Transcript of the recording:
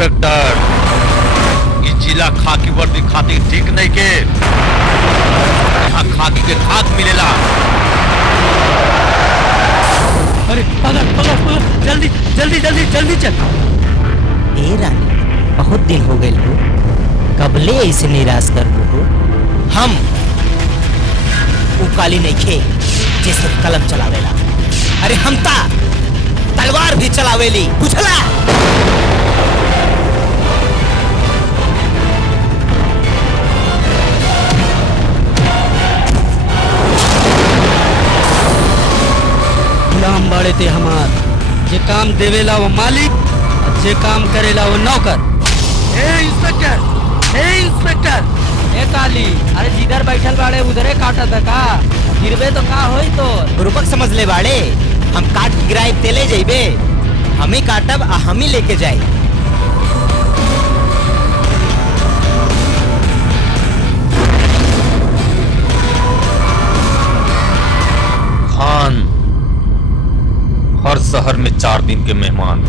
Inspector, इस जिला खाकी वर्दी खातिर ठीक नहीं के। यहाँ खाकी के खाक मिलेला। अरे पकड़ पकड़ पकड़, जल्दी जल्दी जल्दी जल्दी चल। ए रानी, बहुत दिन हो गए हो, कबले ऐसे निराश कर हो। हम उकाली नहीं खे जैसे कलम चलावेला। अरे हम ता तलवार भी चलावेली, बुझला? गुलाम बाड़े थे हमार, जे काम देवेला वो मालिक, और जे काम करेला वो नौकर। ए इंस्पेक्टर, ए काली, अरे जिधर बैठल बाड़े उधरे काटा था का? गिरबे तो का होई तो? रूपक समझ ले बाड़े, हम काट गिराए तेले जाइबे, हम ही काटब आ हम ही लेके जाए। खान, हर शहर में 4 दिन के मेहमान।